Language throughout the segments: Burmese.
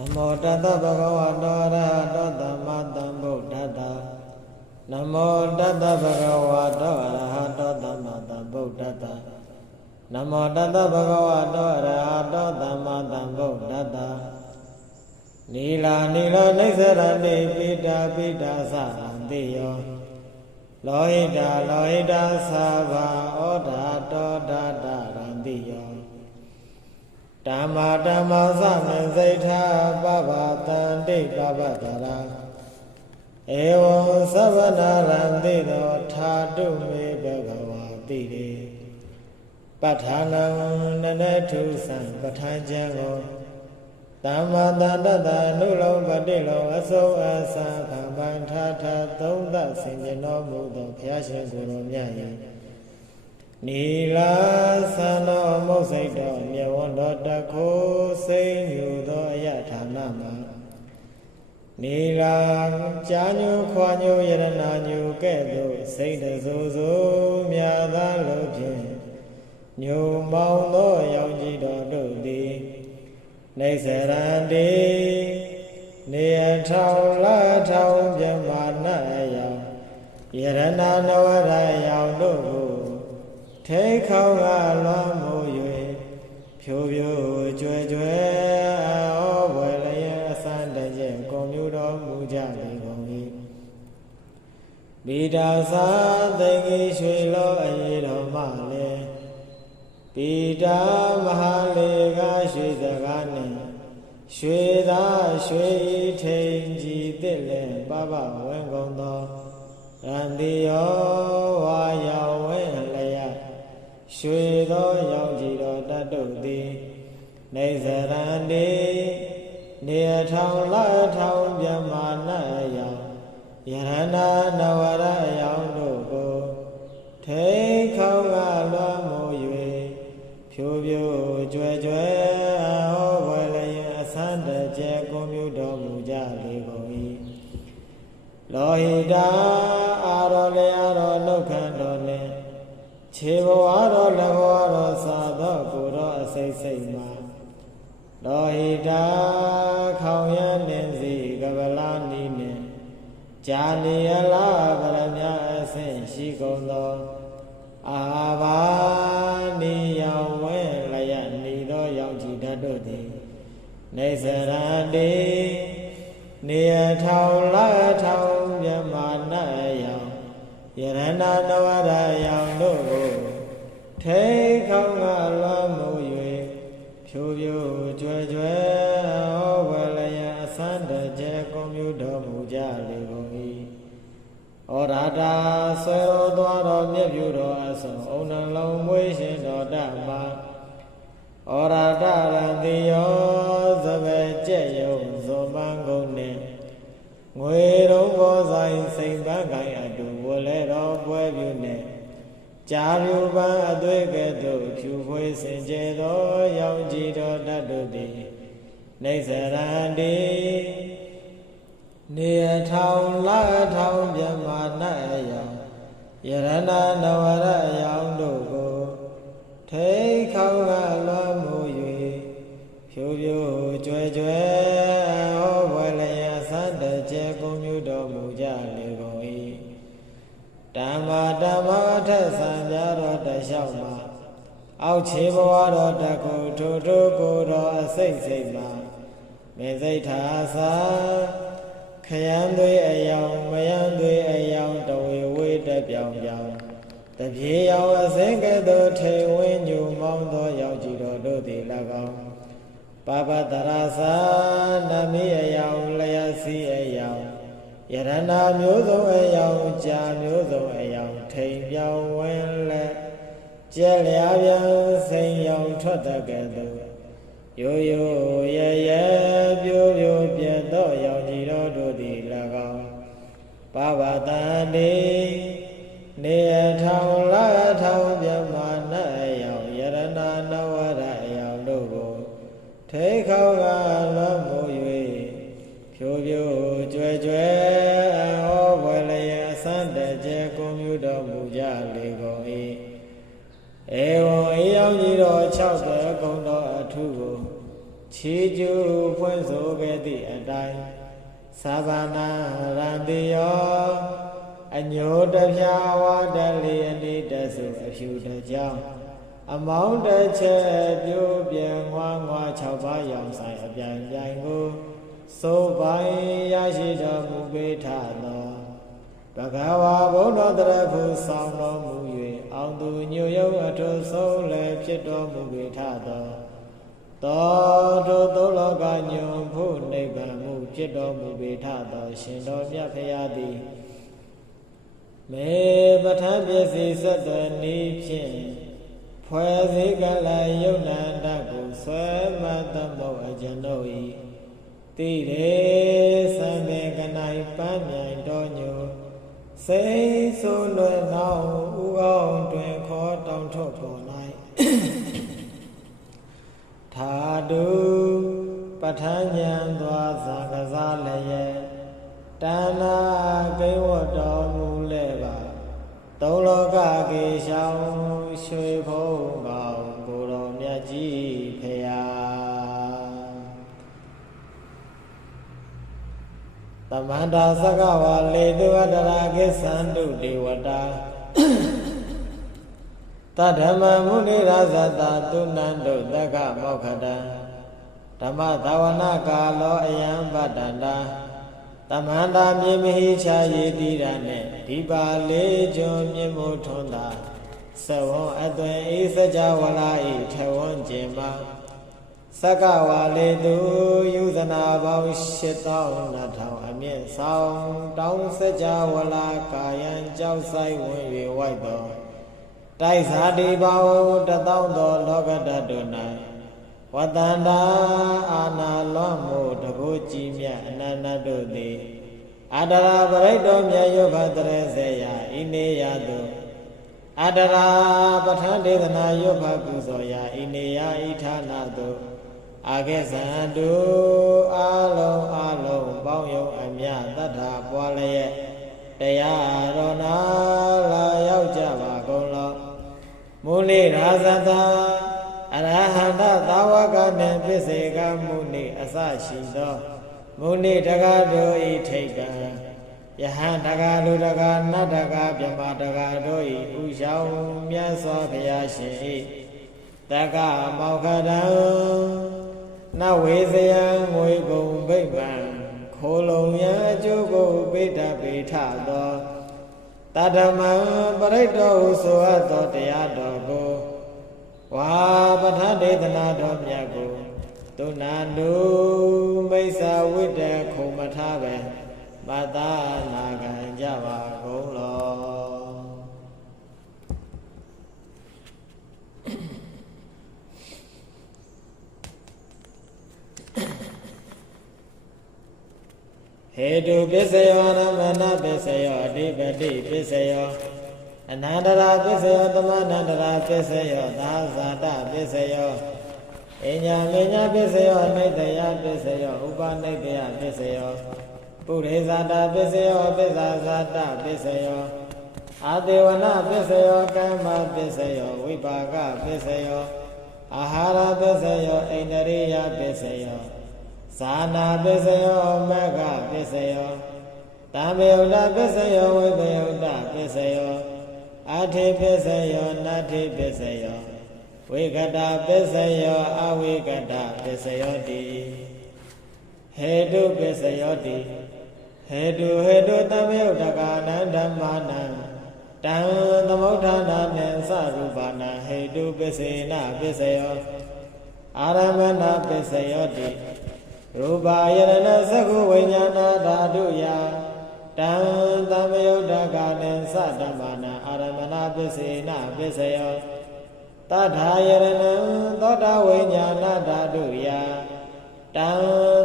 Namo Tata Bhagavato Arahato Samma Sambuddhassa. Namo Tata Bhagavato Arahato Samma Sambuddhassa. Namo Tata Bhagavato Arahato Samma Sambuddhassa. Nila Nila Nisarani Pita Pita Sarantiyo. Lohita Lohita Sabha Oda Toda Darantiyo. Dhamma Dhamma Samen Zaitha Baba Tanti Baba Dara. Evo Savana Rantido Thadu Me Bhagavati Re. Pathanam Nanatu San Pathanjango. Dhamma Dada Nulo Badilo Aso Asa Bhamban Tata Tonda Sinjano Mudo Pyashin Guru Nyayi. Nila Sano Mosaito Nyawondo Dako Seinyu Do Ayatanama. Nila Janyu Kwanyu Yarananyu Kedo Seida Zozo Myada Lojin. Nyu Mauno Yauji Do Dodi. Nesarandi Nia Tau La Tau Jamana Yao Yarana Nawara Yao Logo Take out Lamu Yue Pyo Jue Jue O Welaya Sanda Jem Commuto Mujali Gomi Bida Sa Dengi Shuilo Ayido Male Bida Mahalega Shizagani Shweda Shwe Tenji Dile Baba Wengondo Randiyo Waya Wenlaya Shwedo Yaujiro Dadodi Nezarandi Nia Tau La Tau Yamana Yao Yarana Nawara Yao Logo Take out Lamu Yue Pyo Jue Jue O Welaya Sanda Je Commuto Mujali Goi Lohida Arole Aro Lokandone Chivo Aro Levo Aro Sado Kuro Asay Sayma Lohida Kauyan Nenzi Gabalani Ne Jani Ala Baramya Asen Shikondo Avani Yawen Laya Nido Yauji Dadodi Nesarandi Nia Tau La Tau Yamana Yao Yarana Nawara Yao Logo Take out Lamu Yue Pyo Jue Jue O Welaya Sanda Je Commuto Mujali Gomi Orada Swero Dwaro Myaburo Aso Ona Long Wishin Do Dhamma Orada Randiyo Zabe Jeyo Zomango Ne Nguero Bozai Simbangai Adu Wolero Buebu Ne Jaruba Adwegedo Kyuhwe Sinjedo Yaujido Dadodi Nesarandi Nia Tau La Tau Yamana Yao Yarana Nawara Yao Logo Take out Lamu Yue Pyo Jue Jue O Welaya Sanda Je Commuto Mujali Goi Dhamma Dhamma Tasanyaro Dashama Au Chibawaro Dako Toto Kuro Asay Sayma Mezaita Sa Kayandwe Ayao Mayandwe Ayao Dawe Weda Biao Biao The Piao Asengedo Te Wenyu Mondo Yaujiro Dodi Lagao Baba Darasa Nami Ayao Layasi Ayao Yarana Myozo Ayao Ja Myozo Ayao Te Biao Wenle Jeliabian Sen Yao Totagado Yo Yo Ye Ye Bio Bio Piedo Yaujiro Dodi Lagao Baba Dandi Nia Tau La Tau Yamana Yao Yarana Nawara Yao Logo Take out Lamu Yue Pyo Jue Jue O Welaya Sanda Je Commuto Mujali Goi Evo Yaujido Chao De Gondo Atugo ခြေကျူဖွင့်ဆိုခဲ့သည့်အတိုင်းသဗ္ဗနာရံတိယောအညိုတပြာဝါတလီအနိတဆုအဖြူတကြောင်အမောင်းတစ်ချက်ပြိုးပြဲငွားငွား6ပါးရောင်ဆိုင်အပြိုင်ပြိုင်ကိုစိုးပိုင်ရရှိတော်မူပေထသောဘဂဝါဘုဒ္ဓတရဖူဆောင်တော်မူ၍အောင်သူညို့ယုံအထုဆုံးလည်းဖြစ်တော်မူပေထသောသောထိုသုံးလောကညွန်ဖို့နိဗ္ဗာန်မှုဖြစ်တော်မူပေထသောရှင်တော်မြတ်ဖရာသည်မေပဋ္ဌာန်းပစ္စည်းဆက်သွယ်နည်းဖြင့်ဖွဲ့စည်းကလည်းယုံနာတကိုဆွဲမှတ်သမုတ်အကျွန်ုပ်၏တိရေသံပေကနိုင်ပန်းမြိုင်တော်ညိုစိတ်ဆိုးလွယ်နောင်ဥကောင်းတွင်ခေါ်တောင်းထုတ်ပေါ်၌ထာတုပဋ္ဌာန်းဉာဏ်သွားဇာကစားလည်းတဏ္ဍာကိဝတ်တော်မူလဲပါသုံးလောကကေရှောင်းရွှေဖုံးကောင်းကိုတော်မြတ်ကြီးဖရာသမန္တာသကဝါလေတုဝတ္တရာကိသန္တုဒေဝတာတဓမ္မမုနိရဇတသုဏန္တုသက္ကမောက္ခတံဓမ္မသာဝနာကာလောအယံပတ္တန္တာသမန္တာမြေမဟိချာယေတိရနှင့်ဒီပါလေးကျွန်းမြင့်မို့ထွန်းသာသဝံအသွင်ဤစကြဝဠာဤထဝန်းကျင်မှာသက္ကဝါလေတုယူဇနာပေါင်း8200အမြင့်ဆောင်တောင်းစကြဝဠာကာယံကြောက်ဆိုင်ဝင်၍ဝိုက်တော်တိုက်ဇာတိပေါင်း1000သောလောကဓာတ်တို့၌ဝတ္တန္တာအာနာလွန်မှုတကုကြည်မြတ်အနန္တတို့သည်အတရာပရိတ္တောမြတ်ယုဘတရေစေယဤနေယသို့အတရာပဋ္ဌာန်းဒေသနာယုဘကုသောယဤနေယဤဌာနသို့အာဂေဇန္တုအာလုံးပေါင်းယုံအမြတ်တထာပွားလျက်တရားတော်နာလာရောက်ကြပါကုန်လောမုနိရာဇတအရဟန္တသာဝကနှင့်ပြစ္ဆေကမုနိအစရှိသောမုနိတကားတို့ဤထိတ်ကံယဟန်တကားလူတကားနတ်တကားမြမတကားတို့ဤဥရှောင်းမြတ်စွာဘုရားရှင်ဤတက္ကမောက္ခတံနဝေဇယံငွေကုန်ဗိဗ္ဗံခိုးလုံရန်အကျိုးကိုပိဋ္ဌပိဋ္ဌသောတတ္တမံပရိတ္တောဟုဆိုအပ်သောတရားတော်ကိုဝါပဋ္ဌာန်းဒေသနာတော်မြတ်ကိုသုဏန္တုမိစ္ဆာဝိတ္တခုံမထားပဲမသာနာခံကြပါကုန်လောဟေတုပစ္စယောရမဏပစ္စယောအဓိပတိပစ္စယောအနန္တရာပစ္စယောသမန္တရာပစ္စယောသာဇာတပစ္စယောအညာမညာပစ္စယောအနိတယပစ္စယောဥပနိတယပစ္စယောပုရိဇာတပစ္စယောပစ္ဆာဇာတပစ္စယောအာဒေဝနာပစ္စယောကမ္မပစ္စယောဝိပါကပစ္စယောအာဟာရပစ္စယောဣန္ဒရိယပစ္စယောဇာနာပစ္စယောမဂ္ဂပစ္စယောတံမေဥဒ္ဒပစ္စယောဝိပယုဒ္ဒပစ္စယောအာထိပစ္စယောနတ္ထိပစ္စယောဝိကတပစ္စယောအဝိကတပစ္စယောတိဟေတုပစ္စယောတိဟေတုတံမေဥဒ္ဒကာနံဓမ္မာနံတံသမုဋ္ဌာနာနှင့်သရူပနာဟေတုပစ္စေနပစ္စယောအာရမဏပစ္စယောတိရူပါယရဏသက္ခုဝိညာဏဓာတုယတံသမယုဒ္ဒကာနံသတ္တမနာအာရမဏပစ္စေနပစ္စယောတထာယရဏသောတာဝိညာဏဓာတုယတံ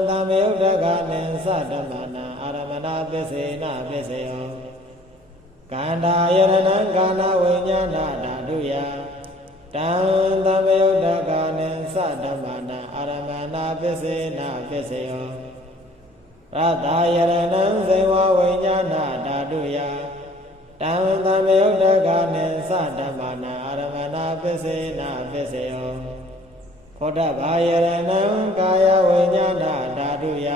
သမယုဒ္ဒကာနံသတ္တမနာအာရမဏပစ္စေနပစ္စယောကန္တာယရဏကာနဝိညာဏဓာတုယတံသမယုဒ္ဒကာနံသတ္တမနာအာရမဏပစ္စေနပစ္စယောရတယရဏဇေဝဝိညာဏဓာတုယတံသမယုဒ္ဒကာနံသတ္တမနာအာရမဏပစ္စေနပစ္စယောရ ဖောဒဘာယရဏံကာယဝိညာဏဓာတုယ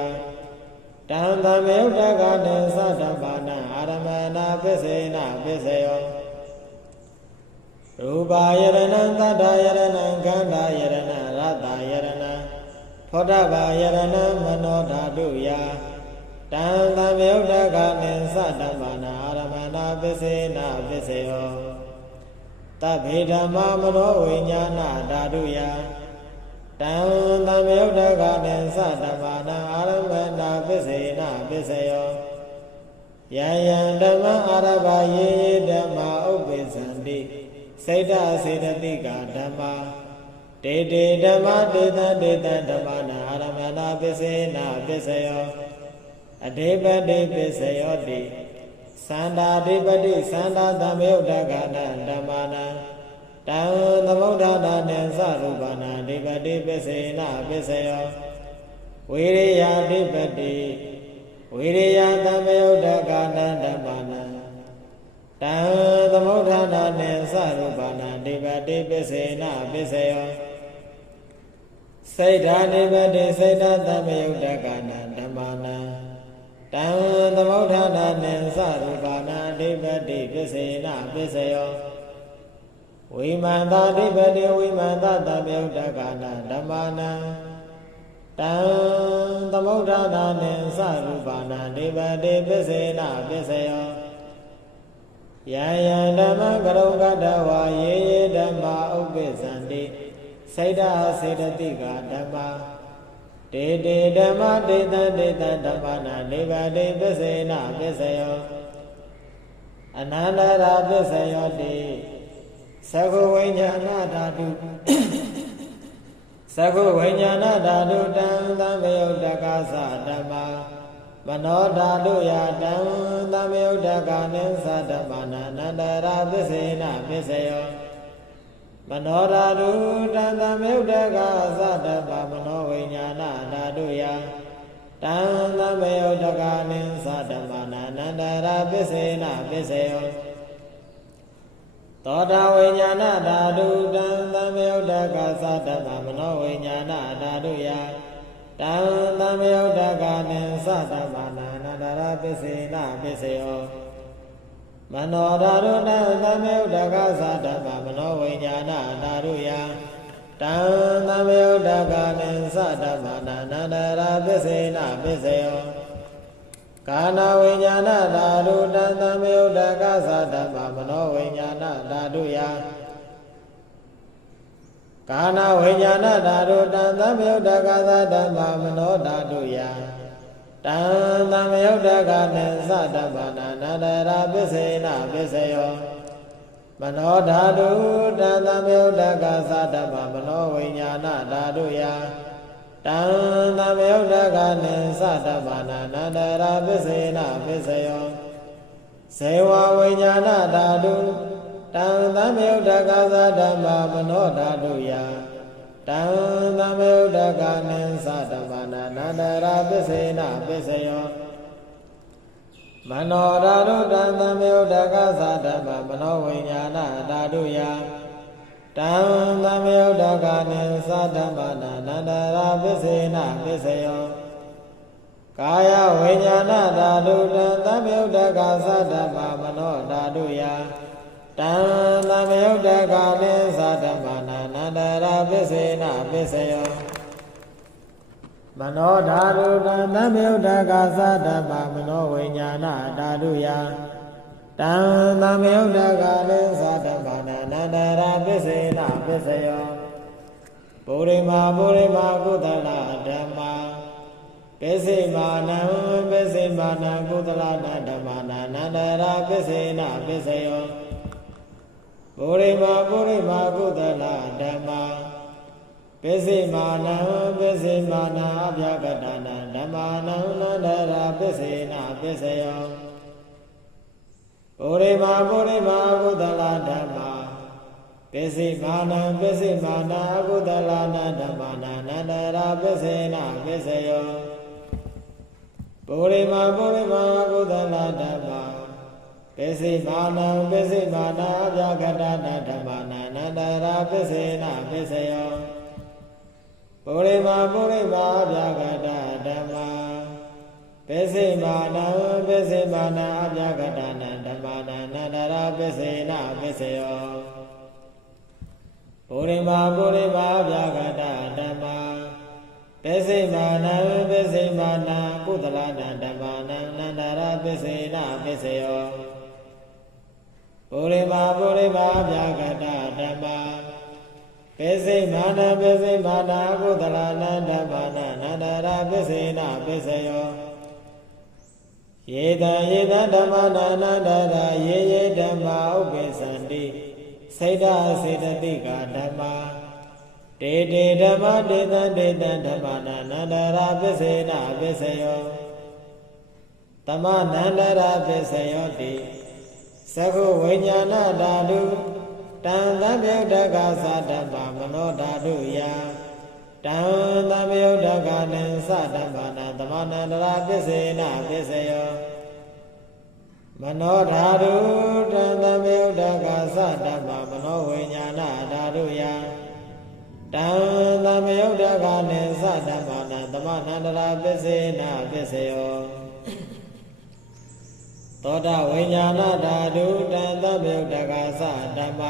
တံသမေဥဒကနိသတ္တပါဏအာရမဏပစ္စေနပစ္စယောရူပယရဏံသတ္တယရဏံခန္ဓာယရဏံရတ္တယရဏံဖောဒဘာယရဏံမနောဓာတုယတံသမေဥဒကနိသတ္တပါဏအာရမဏပစ္စေနပစ္စယောတဗ္ဗေဓမ္မမနောဝိညာဏဓာတုယတံသမေဥဒကနိသတ္တပါဏအာရမဏပစ္စေနပစ္စယောယံယံဓမ္မအာရဘယေယေဓမ္မာဥပ္ပိသန္တိစိတ်တစေတသိကဓမ္မာတေတေဓမ္မတေတံတေတံဓမ္မနာအာရမဏပစ္စေနပစ္စယောအဓိပတိပစ္စယောတိသန္တာဓိပတိသန္တာသမေဥဒကနာဓမ္မာနာတံသမုဒ္ဒနာနေသရူပနာဓိပတိပစ္စေနပစ္စယောဝိရိယဓိပတိဝိရိယသမေဥဒကနာဓမ္မာနာတံသမုဒ္ဒနာနေသရူပနာဓိပတိပစ္စေနပစ္စယောစိတ်ဓာဓိပတိစိတ်ဓာသမေဥဒကနာဓမ္မာနာတံသမုဒ္ဒနာနေသရူပနာဓိပတိပစ္စေနပစ္စယောဝိမန္တဓိပတိဝိမန္တသမေဥဒကနာဓမ္မာနာတံသမုဒ္ဒနာနေသရူပနာဓိပတိပစ္စေနပစ္စယောယံယံဓမ္မကရုကတဝါယေယေဓမ္မာဥပ္ပိသန္တိစိတ်တစေတသိကဓမ္မာတေတေဓမ္မတေတံတေတံဓမ္မနာနိဗ္ဗာတိပစ္စေနပစ္စယောအနန္တရာပစ္စယောတိသကုဝိညာဏဓာတုသကုဝိညာဏဓာတုတံသံမေဥဒကသဓမ္မာမနောဓာတုယတံသမေဥဒကနိသဓမ္မနာအနန္တရာပစ္စေနပစ္စယောမနောဓာတုတံသမေဥဒကသဓမ္မာမနောဝိညာဏဓာတုယတံသမေဥဒကနိသဓမ္မနာအနန္တရာပစ္စေနပစ္စယောသောတာဝိညာဏဓာတုတံသမေဥဒကသဓမ္မာမနောဝိညာဏဓာတုယတံသမေဥဒကနိသဓမ္မာနာအနန္တရာပစ္စေနပစ္စယောမနောဓာတုတံသမေဥဒကသဓမ္မာမနောဝိညာဏဓာတုယတံသမေဥဒကနိသဓမ္မာနာအနန္တရာပစ္စေနပစ္စယောကာနဝိညာဏဓာတုတံသမေဥဒကသဓမ္မာမနောဝိညာဏဓာတုယကာနဝိညာဏဓာတုတံသမေဥဒကသဓမ္မာမနောဓာတုယတံသမေဥဒကနိသဓမ္မာနာအနန္တရာပစ္စေနပစ္စယောမနောဓာတုတံသမေဥဒကသဓမ္မာမနောဝိညာဏဓာတုယတံသမေဥဒကနိသဓမ္မာနာအနန္တရာပစ္စေနပစ္စယောဇေဝဝိညာဏဓာတုတံသမေဥဒကသဓမ္မာမနောဓာတုယတံသမေဥဒကနိသဓမ္မာနာအနန္တရာပစ္စေနပစ္စယောမနောဓာတုတံသမေဥဒကသဓမ္မာမနောဝိညာဏဓာတုယတံသမေဥဒကနိသဓမ္မာနာအနန္တရာပစ္စေနပစ္စယောကာယဝိညာဏဓာတုတံသမေဥဒကသဓမ္မာမနောဓာတုယတံသမေဥဒကနိသဓမ္မာနာအနန္တရာပစ္စေနပစ္စယောမနောဓာတုတံသမေဥဒကသဓမ္မာမနောဝိညာဏဓာတုယတံသမေဥဒကနိသဓမ္မာနာအနန္တရာပစ္စေနပစ္စယောပုရိမာပုရိမာကုသလဓမ္မာပစ္စေမာနံပစ္စေမာနံကုသလဓမ္မာနာအနန္တရာပစ္စေနပစ္စယောပုရိမာပုရိမာကုသလဓမ္မာပစ္စေမာနံပစ္စေမာနံအဗျာကတနာဓမ္မာနံအနန္တရာပစ္စေနပစ္စယောပုရိမာပုရိမာကုသလဓမ္မာပစ္စေမာနံပစ္စေမာနံအကုသလနာဓမ္မာနာအနန္တရာပစ္စေနပစ္စယောပုရိမာပုရိမာကုသလဓမ္မာပစ္စေမာနံပစ္စေမာနအဗျာကတနာဓမ္မာနာအနန္တရာပစ္စေနပစ္စယော ပုရိမာပုရိမာအပြာကတဓမ္မာပိစိမာနံပိစိမာနံအပြာကတနံဓမ္မာနံနန္ဒရာပိစိနပိစယောပုရိမာပုရိမာအပြာကတဓမ္မာပိစိမာနံပိစိမာနံကုသလနံဓမ္မာနံနန္ဒရာပိစိနပိစယောပုရိမာပုရိမာအပြာကတဓမ္မာပိစိမာနံပိစိမာနံကုသလနံဓမ္မာနံနန္ဒရာပိစိနပိစယောယေတံယေတံဓမ္မနာနန္ဒရာယေယေဓမ္မာဥပ္ပိသန္တိစိတ်ဓာစေတသိကဓမ္မာတေတေဓမ္မတေတံတေတံဓမ္မနာနန္ဒရာပိစေနပိစယောတမနန္ဒရာပိစယောတိသကုဝိညာဏဓာတုတံသဗ္ဗယုတ္တကသဓမ္မမနောဓာတုယတံသဗ္ဗယုတ္တကနံသဓမ္မနာတမနန္ဒရာပိစေနပိစယောမနောဓာတုတံသဗ္ဗယုတ္တကသဓမ္မမနောဝိညာဏဓာတုယတံသဗ္ဗယုတ္တကနံသဓမ္မနာတမနန္ဒရာပိစေနပိစယောသောတဝိညာဏဓာတုတံသဗ္ဗယုတ္တကသဓမ္မ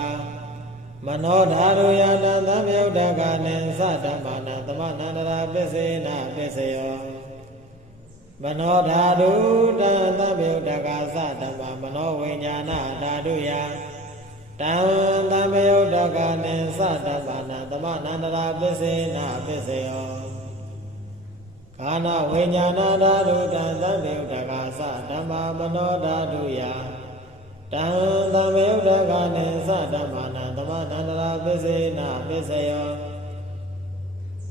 မနောဓာတုယတံသဗ္ဗယုတ္တကနံသဓမ္မနာတမနန္ဒရာပိစေနပိစယောမနောဓာတုတံသဗ္ဗယုတ္တကသဓမ္မမနောဝိညာဏဓာတုယတံသဗ္ဗယုတ္တကနံသဓမ္မနာတမနန္ဒရာပိစေနပိစယောခန္ဓာဝိညာဏဓာတုတံသဗ္ဗယုတ္တကသဓမ္မမနောဓာတုယတံသဗ္ဗယုတ္တကနံသဓမ္မနာတမနန္ဒရာပိစေနပိစယော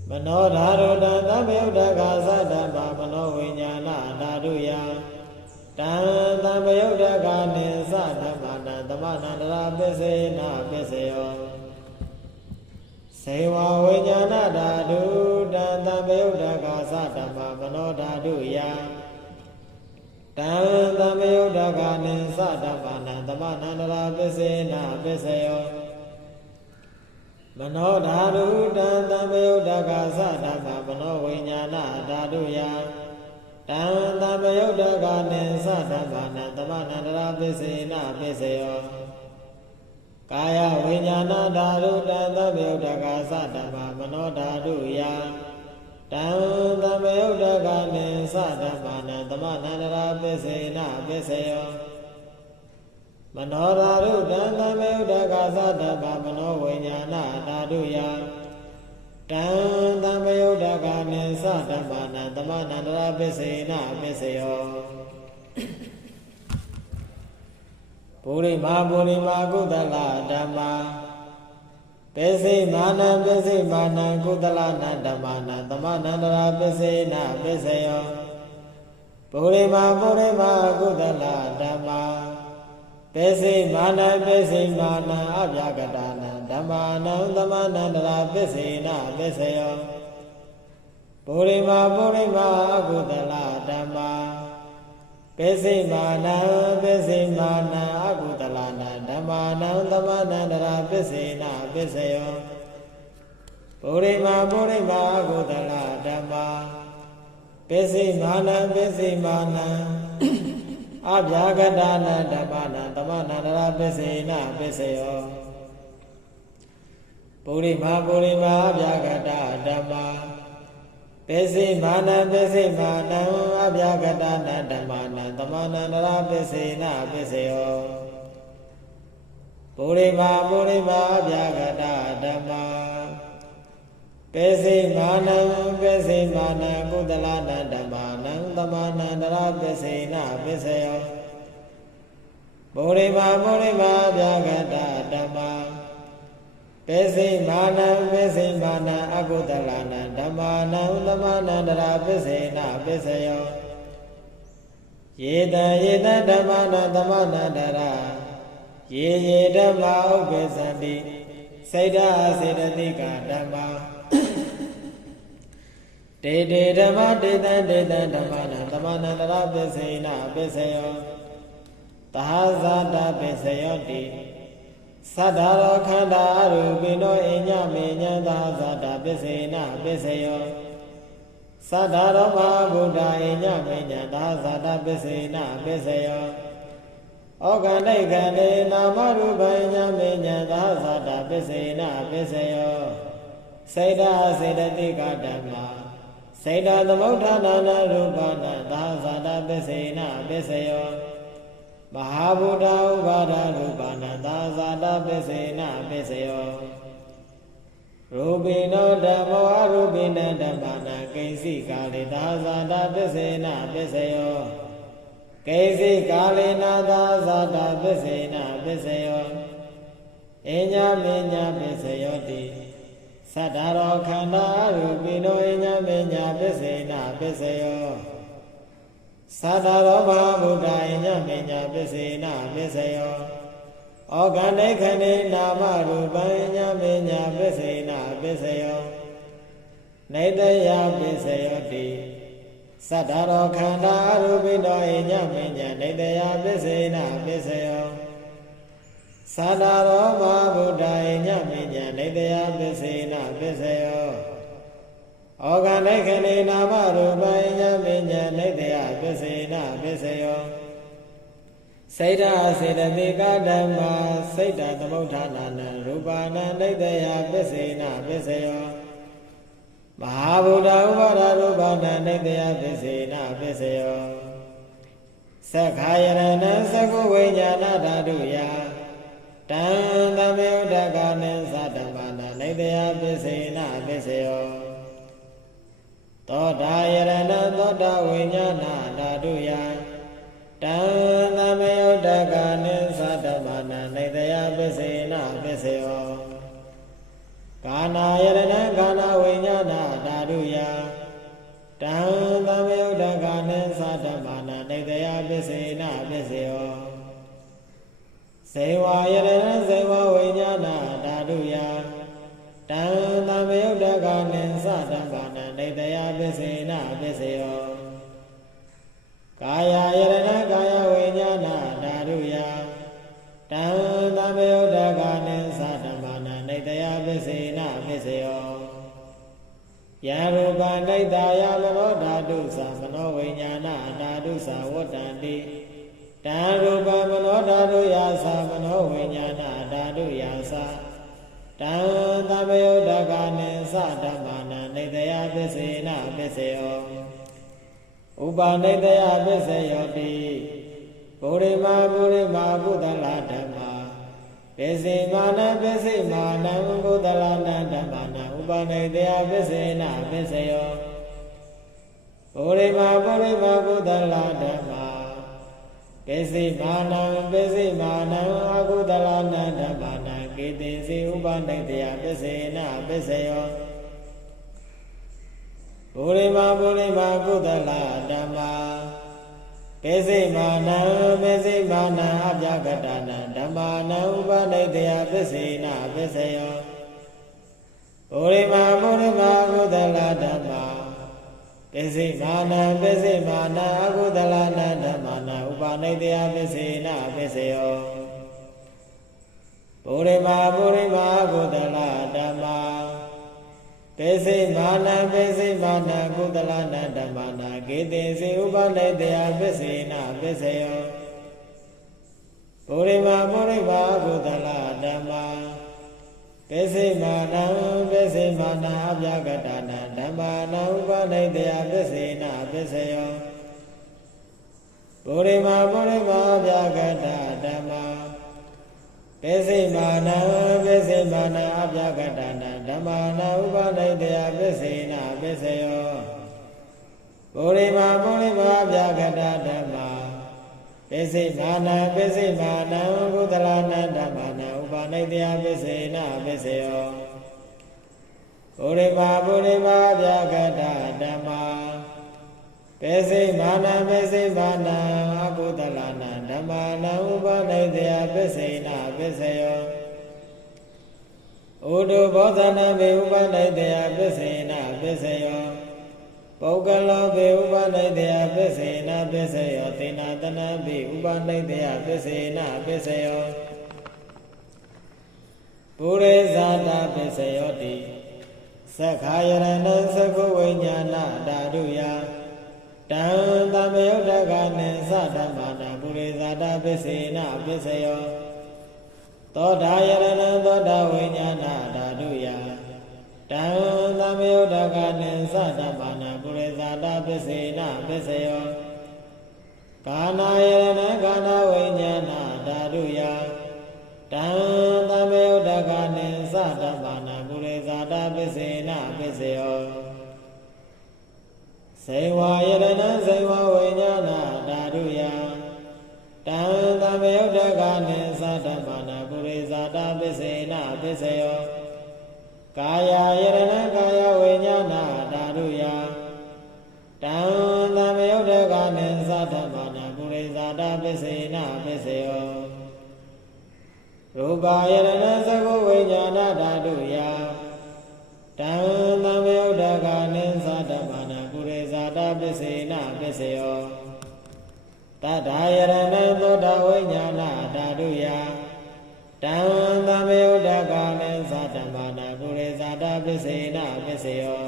မနောဓာတုတံသဗ္ဗယုတ္တကသဓမ္မမနောဝိညာဏဓာတုယတံသဗ္ဗယုတ္တကနံသဓမ္မနာတမနန္ဒရာပိစေနပိစယောစေဝဝိညာဏဓာတုတံသဗ္ဗယုတ္တကသဓမ္မမနောဓာတုယတံသဗ္ဗယုတ္တကနံသဓမ္မနာတမနန္ဒရာပိစေနပိစယောမနောဓာတုတံသဗ္ဗယုတ္တကသဓမ္မမနောဝိညာဏဓာတုယတံသဗ္ဗယုတ္တကနံသဓမ္မနာတမနန္ဒရာပိစေနပိစယောကာယဝိညာဏဓာတုတံသဗ္ဗယုတ္တကသဓမ္မမနောဓာတုယတံသဗ္ဗယုတ္တကနံသဓမ္မနာတမနန္ဒရာပိစေနပိစယောမနောဓာတုတံသဗ္ဗယုတ္တကသဓမ္မမနောဝိညာဏဓာတုယတံသဗ္ဗယုတ္တကနံသဓမ္မနာတမနန္ဒရာပိစေနပိစယောပုရိမာပုရိမာကုသလဓမ္မာပိစိမာနံပိစိမာနံကုသလနံဓမ္မာနံတမနန္ဒရာပိစေနပိစယောပုရိမာပုရိမာကုသလဓမ္မာပိစိမာနံပိစိမာနံအပြာကတနံဓမ္မာနံတမနန္ဒရာပိစေနပိစယောပုရိမာပုရိမာအကုသလဓမ္မာပိစိမာနံပိစိမာနံအကုသလနံဓမ္မာနံတမနန္ဒရာပိစေနပိစယောပုရိမာပုရိမာအကုသလဓမ္မာပိစိမာနံပိစိမာနံအဗျာကတနံဓမ္မာနံတမနန္ဒရာပိစေနပိစယောပုရိမာပုရိမာအဗျာကတဓမ္မာပိစိမာနံပိစိမာနံအဗျာကတနံဓမ္မာနံတမနန္ဒရာပိစေနပိစယောပုရိမာပုရိမာအဗျာကတဓမ္မာပိစိမာနံပိစိမာနံကုသလနံဓမ္မာနံတမနန္ဒရာပိစေနပိစယောပုရိမာပုရိမာအဗျာကတဓမ္မာပိစိမာနံပိစိမာနံအကုသလနံဓမ္မာနံတမနန္ဒရာပိစေနပိစယောယေတံယေတံဓမ္မာနံတမနန္ဒရာယေယေဓမ္မာဥပ္ပိသန္တိစိတ်ဓာစေတသိကဓမ္မာတေတေဓမ္မတေတံတေတံဓမ္မနံတမနန္ဒရာပိစေနပိစယောသဟဇာတပိစယောတိ သတ္တရောခန္ဓာရူပိနောအညမေညသာသတ္တပစ္စေနပစ္စယောသတ္တရောမဟာဗုဒ္ဓအညမေညသာသတ္တပစ္စေနပစ္စယောဩကန္တိကန္တေနာမရူပညမေညသာသတ္တပစ္စေနပစ္စယောစေတစေတတိကဓမ္မာစေတသမုဋ္ဌာနာနာရူပနာသာသတ္တပစ္စေနပစ္စယောမဟာဗုဒ္ဓဥပါဒရူပနာသာသတ္တပစ္စေနပစ္စယောရူပိနောဓမ္မောအရူပိနဓမ္မနာကိဉ္စိကာလေသာသတ္တပစ္စေနပစ္စယောကိဉ္စိကာလေနာသာသတ္တပစ္စေနပစ္စယောအညမေညပစ္စယောတိသတ္တရောခန္ဓာရူပိနောအညမေညပစ္စေနပစ္စယောသတ္တရောမဟာဗုဒ္ဓအညမေညပစ္စေနပစ္စယောဩကန္တိခန္တေနာမရူပံညမေညပစ္စေနပစ္စယောနေတယပစ္စယောတိသတ္တရောခန္ဓာရူပိနောအညမေညနေတယပစ္စေနပစ္စယောသတ္တရောမဟာဗုဒ္ဓအညမေညနေတယပစ္စေနပစ္စယောဩကန္တိခန္တေနာမရူပံညမေညနေတယပစ္စေနပစ္စယောစေတစေတတိကဓမ္မာစိတ်တသမုဋ္ဌာနာနရူပနာနေတယပစ္စေနပစ္စယောမဟာဗုဒ္ဓဥပါဒရူပနာနေတယပစ္စေနပစ္စယောသက္ခာယရဏံသက္ကုဝိညာဏဓာတုယတံသမေဥဒ္ဒကနိသဓမ္မနာနေတယပစ္စေနပစ္စယောသောတာယရဏံသောတာဝိညာဏဓာတုယတံသမေဥဒ္ဒကနိသဓမ္မနာနေတယပစ္စေနပစ္စယောကာနာယရဏံကာနာဝိညာဏဓာတုယတံသမေဥဒ္ဒကနိသဓမ္မနာနေတယပစ္စေနပစ္စယောဇေဝယရဏံဇေဝဝိညာဏဓာတုယတံသမေဥဒ္ဒကနိသဓမ္မနာနေတယပစ္စေနပစ္စယောကာယယရဏကာယဝိညာဏဓာတုယတံသမေဥဒ္ဒကနိသဓမ္မနာနေတယပစ္စေနပစ္စယောယရူပနိတယမနောဓာတုသမနောဝိညာဏဓာတုသဝတ္တန္တိတံရူပမနောဓာတုယသမနောဝိညာဏဓာတုယသတံသမေဥဒ္ဒကနိသဓမ္မနာနေတယပစ္စေနပစ္စယောဥပါနိတယပစ္စယောတိပုရိမာပုဒ္ဒလာဓမ္မာပစ္စေမာနပစ္စေမာနံပုဒ္ဒလာနံဓမ္မာနံဥပါနိတယပစ္စေနပစ္စယောပုရိမာပုဒ္ဒလာဓမ္မာပစ္စေမာနံအကုဒလာနံဓမ္မာနံကေတိစေဥပါနိတယပစ္စေနပစ္စယောပုရိမာကုသလာဓမ္မာပိစိမာနံအပြကတနာဓမ္မာနံဥပနိတယပစ္စေနပစ္စယောပုရိမာကုသလာဓမ္မာပိစိမာနံအကုသလာနံဓမ္မာနံဥပနိတယပစ္စေနပစ္စယောပုရိမာကုသလာဓမ္မာပိစိမာနံကုသလနာဓမ္မနာကေတိစေဥပနိတယပစ္စေနပစ္စယောပုရိမာကုသလဓမ္မာပိစိမာနံအပြကတနာဓမ္မာနံဥပနိတယပစ္စေနပစ္စယောပုရိမာအပြကတဓမ္မာပိစိမာနံအပြကတနာဓမ္မာနံဥပနိတယပစ္စေနပစ္စယောပုရိမာအပြကတဓမ္မာပိစိမာနံကုသလနာဓမ္မာနံဥပနိတယပစ္စေနပစ္စယောပုရိမာအပြကတဓမ္မာပိစိမာနံအကုသလနာဓမ္မာနံဥပနိတယပစ္စေနပစ္စယောဥဒုဘောဓနာဘေဥပနိတယပစ္စေနပစ္စယောပုဂ္ဂလောဘေဥပနိတယပစ္စေနပစ္စယောသေနတနဘေဥပနိတယပစ္စေနပစ္စယော ပုရိသတာပစ္စယောတိသက္ခာယရဏံသက္ခဝိညာဏဓာတုယတံသမယုတ်တကနိသဓမ္မနာပုရိသတာပစ္စေနပစ္စယောသောတာယရဏံသောတာဝိညာဏဓာတုယတံသမယုတ်တကနိသဓမ္မနာပုရိသတာပစ္စေနပစ္စယောကာနာယရဏံကာနဝိညာဏဓာတုယတံသမယုတ်တကနိသဓမ္မနာပုရိသတာပစ္စေနပစ္စယောစေဝါယရဏံစေဝဝိညာဏဓာတုယတံသမယုတ်တကနိသဓမ္မနာပုရိသတာပစ္စေနပစ္စယောကာယယရဏံကာယဝိညာဏဓာတုယတံသမယုတ်တကနိသဓမ္မနာပုရိသတာပစ္စေနပစ္စယောရူပယရဏံသက္ခဝိညာဏဓာတုယတံသမယုတ်တကနိသဓမ္မနာပုရိသတာပစ္စေနပစ္စယောတထာယရဏံသောတာဝိညာဏဓာတုယတံသမယုတ်တကနိသဓမ္မနာပုရိသတာပစ္စေနပစ္စယော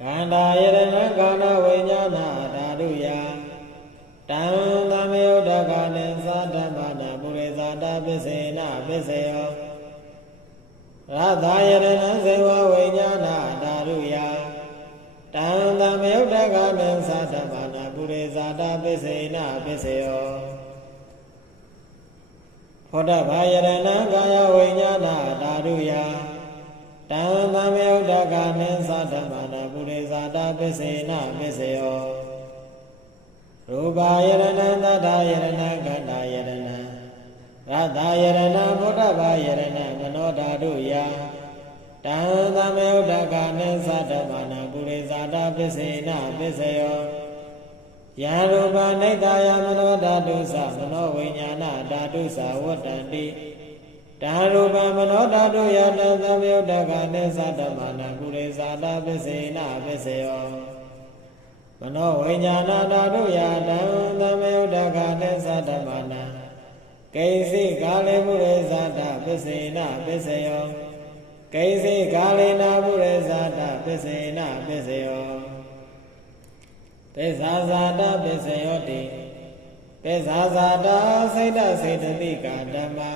ကန္တာယရဏံကာနဝိညာဏဓာတုယတံသမယုတ်တကနိသဓမ္မနာပုရိသတာပစ္စေနပစ္စယောရသယရဏံဇေဝဝိညာဏဓာတုယတံသမယုတ်တကနိသဓမ္မနာပုရိသတာပစ္စေနပစ္စယောဖောတဗာယရဏံကာယဝိညာဏဓာတုယတံသမယုတ်တကနိသဓမ္မနာပုရိသတာပစ္စေနပစ္စယောရူပယရဏံသတ္တယရဏံခန္ဓာယရဏံရသယရဏံဗုဒ္ဓဘာယရဏံမနောဓာတုယတံသမယုတ်တကနိသဓမ္မနာပုရိသတာပစ္စေနပစ္စယောယရူပနိတ္တယမနောဓာတုသမနောဝိညာဏဓာတုသဝတ္တန္တိဓာရူပမနောဓာတုယတံသမယုတ်တကနိသဓမ္မနာပုရိသတာပစ္စေနပစ္စယောမနောဝိညာဏဓာတုယတံသမယုတ်တကနိသဓမ္မနာကိဉ္စိကာလေပုရိသတာပစ္စေနပစ္စယောကိဉ္စိကာလေနာပုရိသတာပစ္စေနပစ္စယောပစ္ဆာဇာတပစ္စယောတိပစ္ဆာဇာတစိတ်တစေတသိကာဓမ္မာ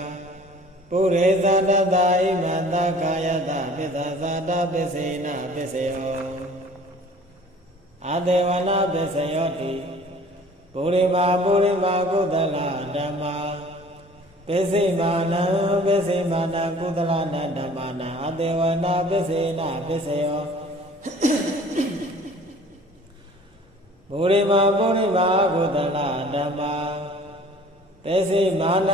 ပုရိသတတ္တဣမတကာယတပစ္ဆာဇာတပစ္စေနပစ္စယောအတေဝနာပစ္စယောတိပုရိမာကုသလဓမ္မာပစ္စေမာနံကုသလနာဓမ္မာနာအတေဝနာပစ္စေနပစ္စယောပုရိမာကုသလဓမ္မာပစ္စေမာန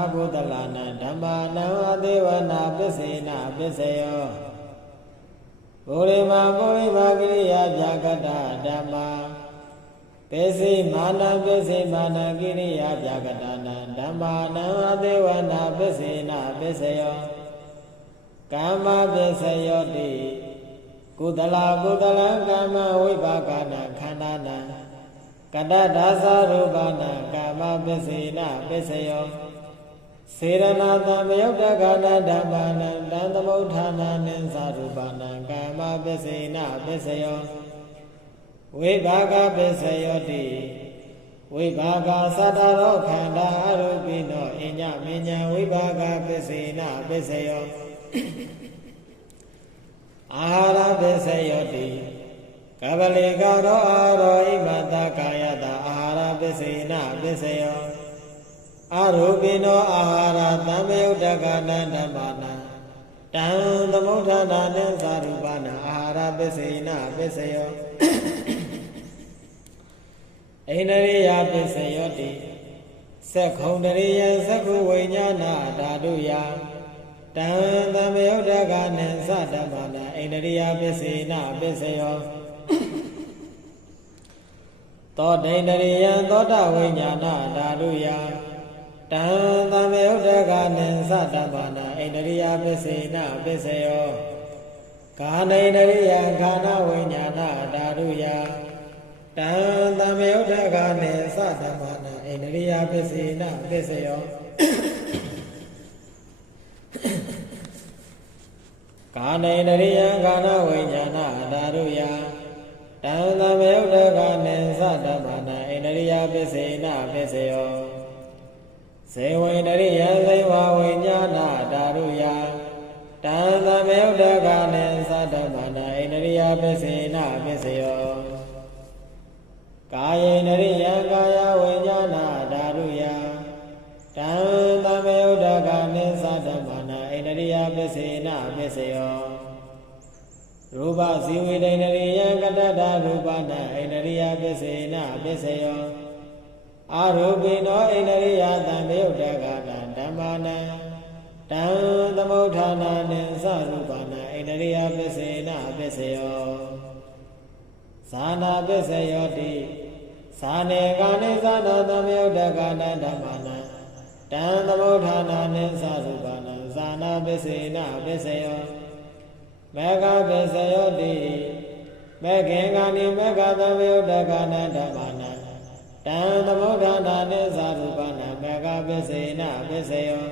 အကုသလနာဓမ္မာနံအတေဝနာပစ္စေနပစ္စယောပုရိမာကိရိယာပြာကတဓမ္မာပစ္စေမာနကိရိယာပြာကတနာဓမ္မာနံအတေဝနာပစ္စေနပစ္စယောကာမပစ္စယောတိကုသလကာမဝိပါကနာခန္ဓာနာကတ္တဒါသရူပနာကာမပစ္စေနပစ္စယောစေရဏသမယုတ်တကနာဓမ္မာနံတံသမုဋ္ဌာနာနိသရူပနာကာမပစ္စေနပစ္စယောဝိဘာဂပစ္စယောတိဝိဘာဂသတ္တရောခန္ဓာအရူပိနောအညမဉ္ဇဝိဘာဂပစ္စေနပစ္စယောအာဟာရပစ္စယောတိကဗလေကရောအာရောဣမတကာယတအာဟာရပစ္စေနပစ္စယောအရူပိနောအာဟာရသမယုတ်တကနာဓမ္မာနာတံသမုဋ္ဌာနာနိသရူပနာအာဟာရပစ္စေနပစ္စယောဣန္ဒရိယပစ္စယောတိသက္ခုံတရိယသက္ခုဝိညာဏဓာတုယတံသမယုတ်တကနိသဓမ္မာနာဣန္ဒရိယပစ္စေနပစ္စယောသောဒိန္ဒရိယသောတဝိညာဏဓာတုယတံသမယုတ်တကနိသဓမ္မာနာဣန္ဒရိယပစ္စေနပစ္စယောကာနိန္ဒရိယခန္ဓာဝိညာဏဓာတုယတံသမယုတ်တကနိသဓမ္မာနာဣန္ဒရိယပစ္စေနပစ္စယော ကာနေတရိယကာနဝိညာဏဓာတုယတံသမယုတ်တကနိသတ္တမနာဣန္ဒရိယပစ္စေနပစ္စယောဇေဝိန္ဒရိယဇေဝဝိညာဏဓာတုယတံသမယုတ်တကနိသတ္တမနာဣန္ဒရိယပစ္စေနပစ္စယောကာယေနရိယကာယဝိညာဏဓာတုယတံသမယုတ်တကနိသတ္တမနာဣန္ဒရိယပစ္စေနပစ္စယောရူပဇီဝိတ္တန္တရိယကတ္တရူပနာဣန္ဒရိယပစ္စေနပစ္စယောအာရူပိနောဣန္ဒရိယသံမယုတ်တကနာဓမ္မာနံတံသမုဋ္ဌာနာနိသရူပနာဣန္ဒရိယပစ္စေနပစ္စယောဇာနာပစ္စယောတိဇာနေကာနိဇာနာသမယုတ်တကနာဓမ္မာနံတံသမုဋ္ဌာနာနိသရူပနာဇာနာပစ္စေနပစ္စယောမေဃပစ္စယောတိမေခေကာနိမေဃသမယုတ်တကနာဓမ္မာနံတံသမုဋ္ဌာနာနိသရူပနာမေဃပစ္စေနပစ္စယော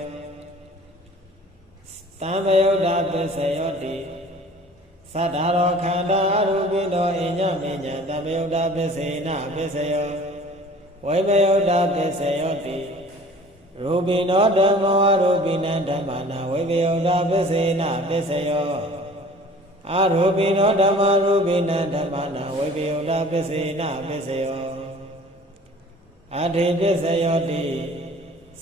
သံမယုတ်တပစ္စယောတိသတ္တရောခန္ဓာအရူပိတောအညမေညံသံမယုတ်တပစ္စေနပစ္စယောဝိမယုတ်တပစ္စယောတိရူပိနောဓမ္မောအရူပိနံဓမ္မာနဝိမယုတ်တပစ္စေနပစ္စယောအာရူပိနောဓမ္မရူပိနံဓမ္မာနဝိမယုတ်တပစ္စေနပစ္စယောအဋ္ဌိပစ္စယောတိ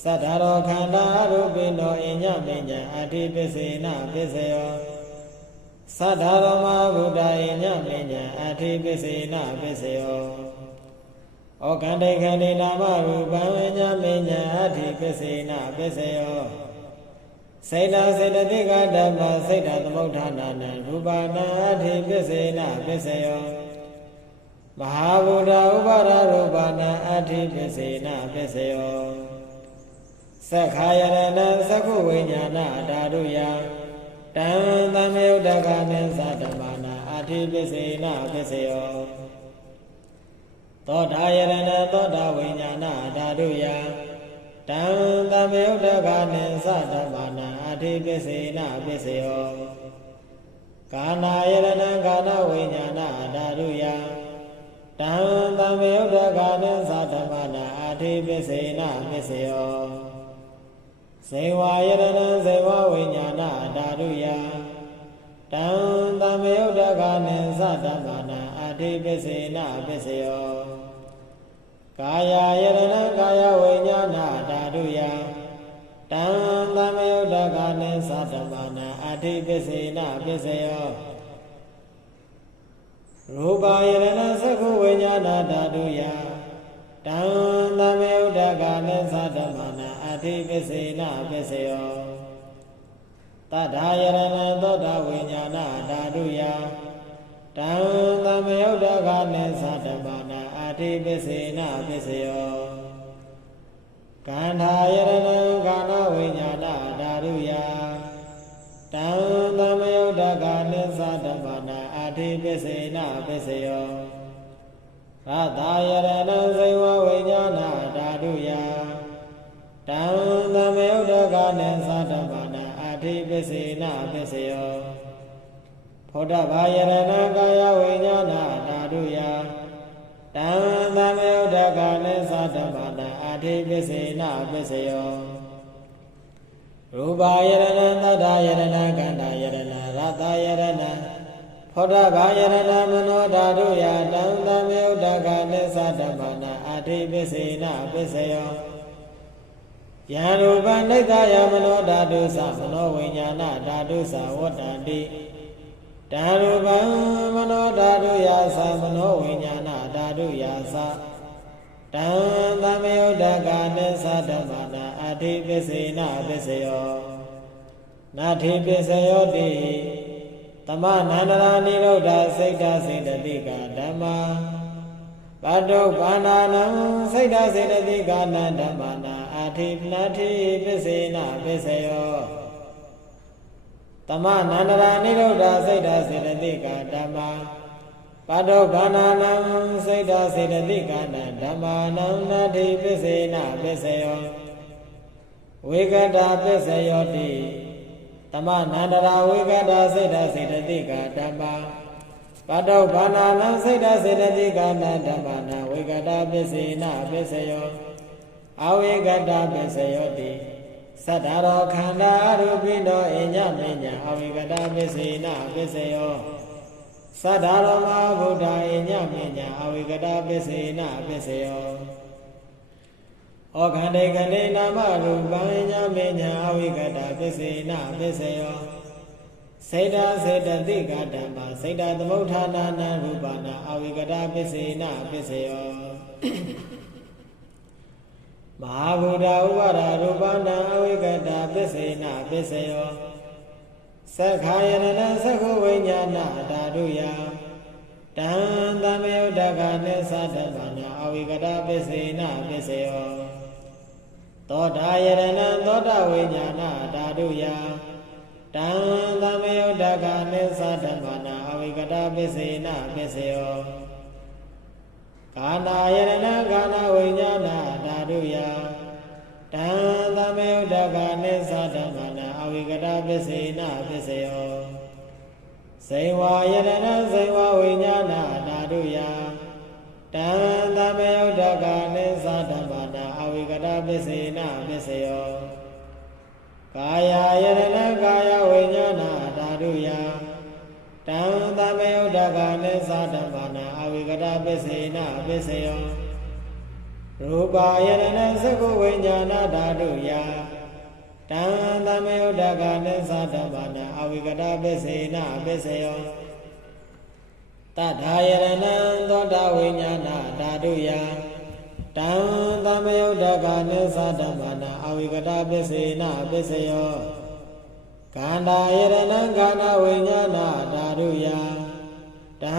သတ္တရောခန္ဓာအရူပိနောအညမေညံအဋ္ဌိပစ္စေနပစ္စယောသတ္တရောမဗုဒ္ဓအညမေညံအဋ္ဌိပစ္စေနပစ္စယောဩခန္ဓေခန္ဓေနာမရူပံအညမေညံအဋ္ဌိပစ္စေနပစ္စယောစေတစေတသိကဓမ္မစေတသမုဋ္ဌာနာနံရူပနာအဋ္ဌိပစ္စေနပစ္စယောမဟာဗုဒ္ဓဥပါဒရူပနာအဋ္ဌိပစ္စေနပစ္စယောသက္ခာယရဏသက္ခုဝိညာဏဓာတုယတံသမယုတ်တကနိသတ္တမနာအဋ္ဌိပစ္စေနပစ္စယောသောတာယရဏသောတာဝိညာဏဓာတုယတံသမယုတ်တကနိသတ္တမနာအဋ္ဌိပစ္စေနပစ္စယောကာနာယရဏကာနဝိညာဏဓာတုယတံသမယုတ်တကနိသတ္တမနာအဋ္ဌိပစ္စေနပစ္စယောဇေဝယရဏဇေဝဝိညာဏဓာတုယတံသမယုတ်တကနိသတ္တမနာအဋ္ဌိပစ္စေနပစ္စယောကာယယရဏကာယဝိညာဏဓာတုယတံသမယုတ်တကနိသတ္တမနာအဋ္ဌိပစ္စေနပစ္စယောရူပယရဏသက္ခုဝိညာဏဓာတုယတံသမယုတ်တကနိသတ္တမနာအဋ္ဌိပစ္စေနပစ္စယောတတ္ထာယရဏသောတာဝိညာဏဓာတုယတံသမယုတ်တကနိသတ္တမနာအဋ္ဌိပစ္စေနပစ္စယောကန္ထာယရဏကာနဝိညာဏဓာတုယတံသမယုတ်တကနိသတ္တမနာအဋ္ဌိပစ္စေနပစ္စယောရတာယရဏဇေဝဝိညာဏဓာတုယတံသမယုတ်တကနိသတ္တမနာအဋ္ဌိပစ္စေနပစ္စယောဖောဓဘာယရဏကာယဝိညာဏဓာတုယတံသမယုတ်တကနိသတ္တမနာအဋ္ဌိပစ္စေနပစ္စယောရူပယရဏသတ္တယရဏကန္တာယရဏရတယရဏဖောဓဘာယရဏမနောဓာတုယတံသမယုတ်တကနိသတ္တမနာအဋ္ဌိပစ္စေနပစ္စယောယံရူပနိတယမနောဓာတုသမနောဝိညာဏဓာတုသဝတ္တန္တိတံရူပံမနောဓာတုယသမနောဝိညာဏဓာတုယသတံသမယုတ်တကနိသတ္တမနာအဋ္ဌိပစ္စေနပစ္စယောနာဋ္ဌိပစ္စယောတိသမနန္တရာနိရုဒ္ဓစိတ်တစေတသိကဓမ္မာပတုပ္ပန္နာနံစိတ်တစေတသိကနံဓမ္မာနာအဋ္ဌိနာဋ္ဌိပစ္စေနပစ္စယောသမနန္တရာနိရုဒ္ဓစိတ်တစေတသိကဓမ္မာပတုပ္ပန္နာနံစိတ်တစေတသိကနံဓမ္မာနံနာဋ္ဌိပစ္စေနပစ္စယောဝေကတပစ္စယောတိတ မနန္တရာဝိကတာစေတစေတသိကဓမ္မာပတောဘာနာနံစေတစေတသိကနာဓမ္မနာဝိကတာပစ္စေနပစ္စယောအဝိကတာပစ္စယောတိသတ္တရောခန္ဓာအရူပိနောအညမေညာအဝိကတာပစ္စေနပစ္စယောသတ္တရောမဟာဗုဒ္ဓအညမေညာအဝိကတာပစ္စေနပစ္စယောဩခန္ဓေခန္ဓေနာမရူပံအညမေညာအဝိကတာပစ္စေနပစ္စယောစေတစေတသိကဓမ္မာစေတသမုဋ္ဌာနာနာရူပနာအဝိကတာပစ္စေနပစ္စယောမဟာဗုဒ္ဓဥပါဒရူပနာအဝိကတာပစ္စေနပစ္စယောသက္ခာယရဏသက္ခုဝိညာဏဓာတုယတံသမ္မယုဒ္ဓကနိသဓမ္မနာအဝိကတာပစ္စေနပစ္စယောသောတာယရဏသောတာဝိညာဏဓာတုယတံသမ္မယုဒ္ဓကနိသဓမ္မနာအဝိကတာပစ္စေနပစ္စယောကာနာယရဏကာနဝိညာဏဓာတုယတံသမ္မယုဒ္ဓကနိသဓမ္မနာအဝိကတာပစ္စေနပစ္စယောဇေဝယရဏဇေဝဝိညာဏဓာတုယတံသမ္မယုဒ္ဓကနိသဓမ္မနာအဝိကတာပစ္စေနပစ္စယောကာယယရဏကာယဝိညာဏဓာတုယတံသမ္မယုဒ္ဓကနိသဓမ္မနာအဝိကတာပစ္စေနပစ္စယောရူပယရဏသက္ခုဝိညာဏဓာတုယတံသမ္မယုဒ္ဓကနိသဓမ္မနာအဝိကတာပစ္စေနပစ္စယောတထာယရဏသောတာဝိညာဏဓာတုယတံသမ္မယုဒ္ဓကနိသဓမ္မနာအဝိကတာပစ္စေနပစ္စယောခန္ဓာယရဏခန္ဓာဝိညာဏဓာတုယတံ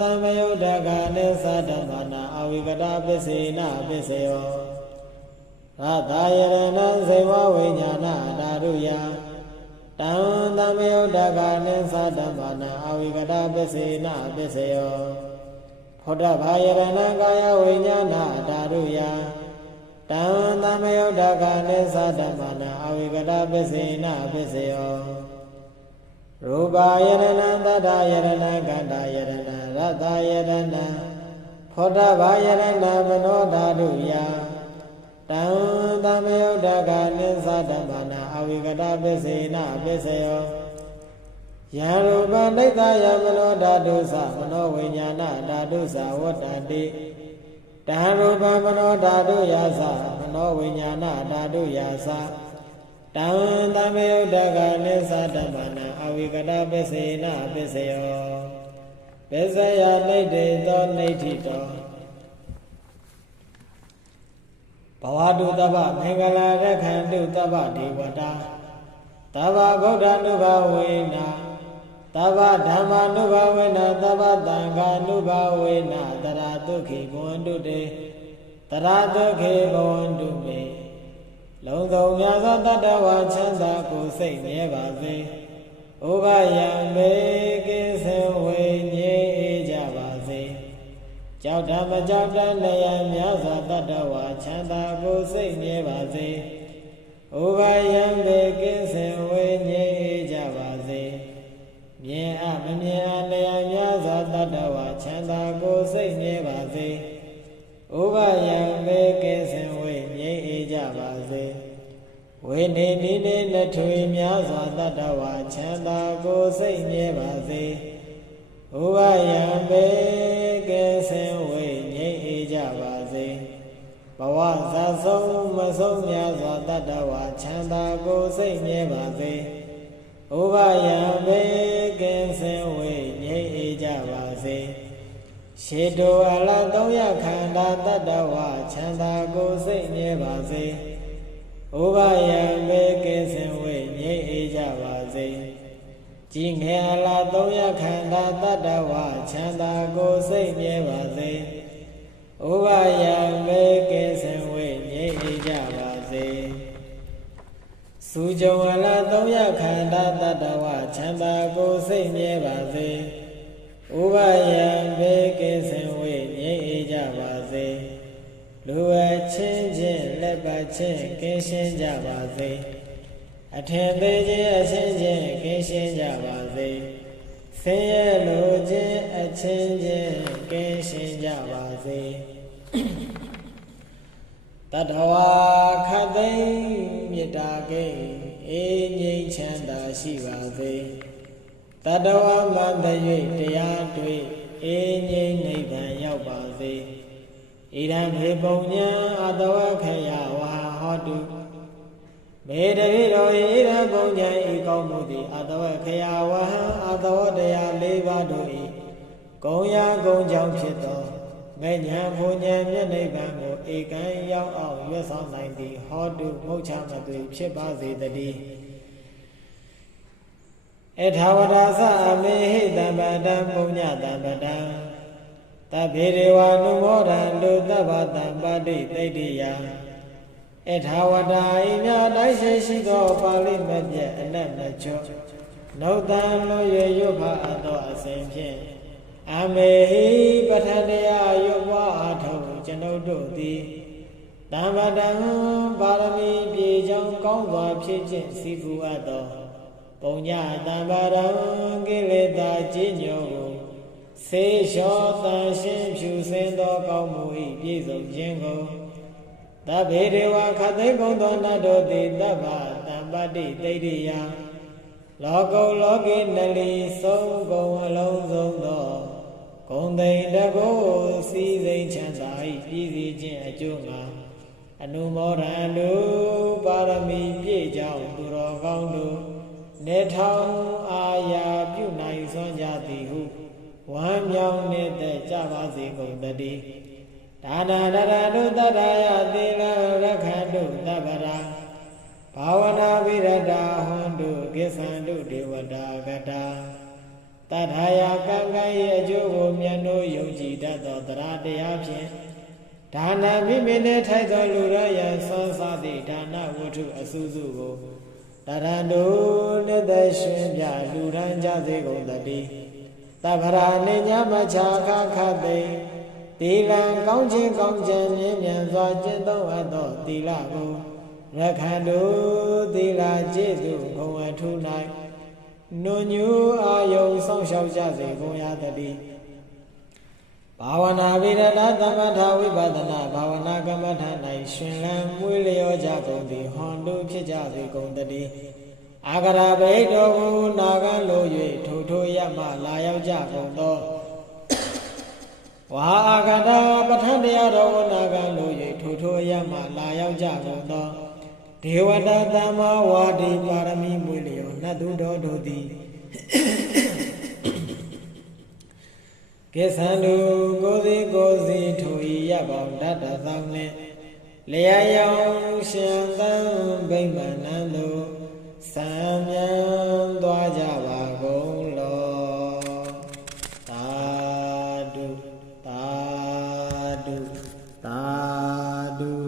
သမ္မယုဒ္ဓကနိသဓမ္မနာအဝိကတာပစ္စေနပစ္စယောရတယရဏဇေဝဝိညာဏဓာတုယတံသမ္မယုဒ္ဓကနိသဓမ္မနာအဝိကတာပစ္စေနပစ္စယောဖုဒ္ဓဘာယရဏကာယဝိညာဏဓာတုယတံသမ္မယုဒ္ဓကနိသဓမ္မနာအဝိကတာပစ္စေနပစ္စယောရူပယရဏသတ္တယရဏကန္တာယရဏရတယရဏဖုဒ္ဓဘာယရဏမနောဓာတုယတံသမ္မယုဒ္ဓကနိသဓမ္မနာအဝိကတာပစ္စေနပစ္စယောယံရူပနိတ္တယမနောဓာတုသမနောဝိညာဏဓာတုသဝတ္တတိတံရူပမနောဓာတုယသမနောဝိညာဏဓာတုယသတံသမ္မယုဒ္ဓကနိသဓမ္မနာအဝိကတာပစ္စေနပစ္စယောပစ္စယနိဋ္ဌိသောနိဋ္ဌိတောဘဝတုတ္တဗမင်္ဂလာရခန္တုတ္တဗဒေဝတာတဗ္ဗဗုဒ္ဓ ानु ဘဝေနတဗ္ဗဓမ္မာနုဘဝေနတဗ္ဗသံဃာနုဘဝေနတရာတုခိဘဝန္တုတေတရာတုခိဘဝန္တုမေလုံးစုံများသောတတ္တဝါချမ်းသာကိုစိတ်မြဲပါစေဥပယံမေကိသဝေငြိအေးကြပါစေကြောက်တမကြောက်တလျံများစွာတတ္တဝါချမ်းသာကိုစိတ်မြဲပါစေဥပယံမေကိသဝေငြိအေးကြပါစေမြင်အမမြင်အလျံများစွာတတ္တဝါချမ်းသာကိုစိတ်မြဲပါစေဥပယံမေကိသဝေငြိအေးကြပါစေဝိနေနိနေလက်ထွေများစွာတတ္တဝါချမ်းသာကိုစိတ်မြဲပါစေဥပယံမေကိသဝေငြိအေးကြပါစေဘဝဇာဆုံးမဆုံးများစွာတတ္တဝါချမ်းသာကိုစိတ်မြဲပါစေဥပယံမေကိသဝေငြိအေးကြပါစေရှေတောအလ300ခန္ဓာတတ္တဝါချမ်းသာကိုစိတ်မြဲပါစေဥပယံမေကိသဝေငြိအေးကြပါစေကြည်ငယ်အလ300ခန္ဓာတတ္တဝါချမ်းသာကိုစိတ်မြဲပါစေဥပယံမေကိသဝေငြိအေးကြပါစေစုကြုံအလ300ခန္ဓာတတ္တဝါချမ်းသာကိုစိတ်မြဲပါစေဥပယံမေကိသဝေငြိအေးကြပါစေလူအချင်းချင်းလက်ပတ်ချင်းကင်းရှင်းကြပါစေ အထင်သေးခြင်းအချင်းချင်းကင်းရှင်းကြပါစေဆင်းရဲလိုခြင်းအချင်းချင်းကင်းရှင်းကြပါစေတတဝါခတ်သိမ်းမေတ္တာကိန်းအေးငြိမ်းချမ်းသာရှိပါစေတတဝါမှန်တဲ့၍တရားတွေ့အေးငြိမ်းနိဗ္ဗာန်ရောက်ပါစေဣဒံမေပုံညာအတဝခယဝါဟောတုမေတ္တိတော်ဣဒံပုံညာဤကောင်းမှုသည်အတဝခယဝဟံအတဝတရား၄ပါးတို့၏ဂုံရာဂုံကြောင့်ဖြစ်သောမေညာဘုံညာမြတ်နိဗ္ဗာန်ကိုဧကံရောက်အောင်ရွတ်ဆောင်နိုင်သည်ဟောတုမုတ်ချမသွေဖြစ်ပါစေတည်းအထာဝရသအမေဟိတံပတံပုညတံပတံတဗေဒေဝနုမောဒံတုသဗ္ဗတံပတိတိတ္တိယအထာဝတဤမြတ်တိုင်းရှိသောပါဠိမပြတ်အနက်မချောနုတံလိုရရွတ်ဖအပ်သောအစဉ်ဖြင့်အမေဟိပဋ္ဌာန်းတရားရွတ်ပွားအားထုတ်ကျွန်ုပ်တို့သည်တံပတံပါရမီပြေကြောင်းကောင်းစွာဖြည့်ခြင်းစီကူအပ်သောပုံညတံပါရံကိလေသာကြီးညိုကိုဆေးလျှောတန်ရှင်းဖြူစင်သောကောင်းမှု၏ပြည့်စုံခြင်းကိုသဗ္ဗေဒေဝခတ်သိမ်းကုန်သောနတ်တို့သည်သဗ္ဗတံပတိတိတ္တိယလောကုလောကေနလီဆုံးကုန်အလုံးစုံသောဂုံသိမ့်တကိုစီစိမ်ချမ်းသာ၏ပြည်စည်းခြင်းအကျိုးငါအနုမောဒံတုပါရမီပြည့်ကြောင်းသူတော်ကောင်းတို့နေထောင်အာယာပြုနိုင်စွမ်းကြသည်ဟုဝမ်းမြောက်နေတဲ့ကြပါစေကုန်တည်းဒါနာဒရတုတတယသီလရခန္တုသဗ္ဗရာဘာဝနာဝိရတာဟွန်တုကိသံတုဒေဝတာကတာတထာယကံကံ၏အကျိုးကိုမြတ်တို့ယုံကြည်တတ်သောတရားတရားဖြင့်ဒါနာမိမိနှင့်ထိုက်သောလူရယံဆွမ်းစားသည့်ဒါနဝတ္ထုအစုစုကိုတရံတို့နှစ်သက်ရှင်ပြလူရန်ကြစေကုန်တည်းသဗ္ဗရာနေညမချာခခသိသီလံကောင်းခြင်းကောင်းခြင်းမြင်မြန်စွာကျင့်သုံးအပ်သောသီလကိုရခန္တုသီလကျေးဇူးဂုဏ်အထူး၌နုညူအာယုံဆောင်ရှောက်ကြစေကုန်ရတည်းဘာဝနာဝိရဒသမထဝိပဿနာဘာဝနာကမ္မထာ၌ရှင်လန်းမွေးလျောကြကုန်သည်ဟွန်တုဖြစ်ကြစေကုန်တည်းအာဂရဘိတော်ကိုနာဂံလို၍ထိုထိုရမှလာရောက်ကြကုန်သောဝါအာဂတပဋ္ဌာန်းတရားတော်ကိုနာဂံလို၍ထိုထိုရမှလာရောက်ကြကုန်သောဒေဝတာသမ္မာဝါဒီပါရမီမွေလျောနတ်သူတော်တို့သည်ကိသံတုကိုစီထိုဤရပောင်တတသောနှင့်လျာယောင်ရှင်သံဗိမာန်ံတို့စံမြန်သွားကြပါကုန်လောသာဓုသာဓုသာဓု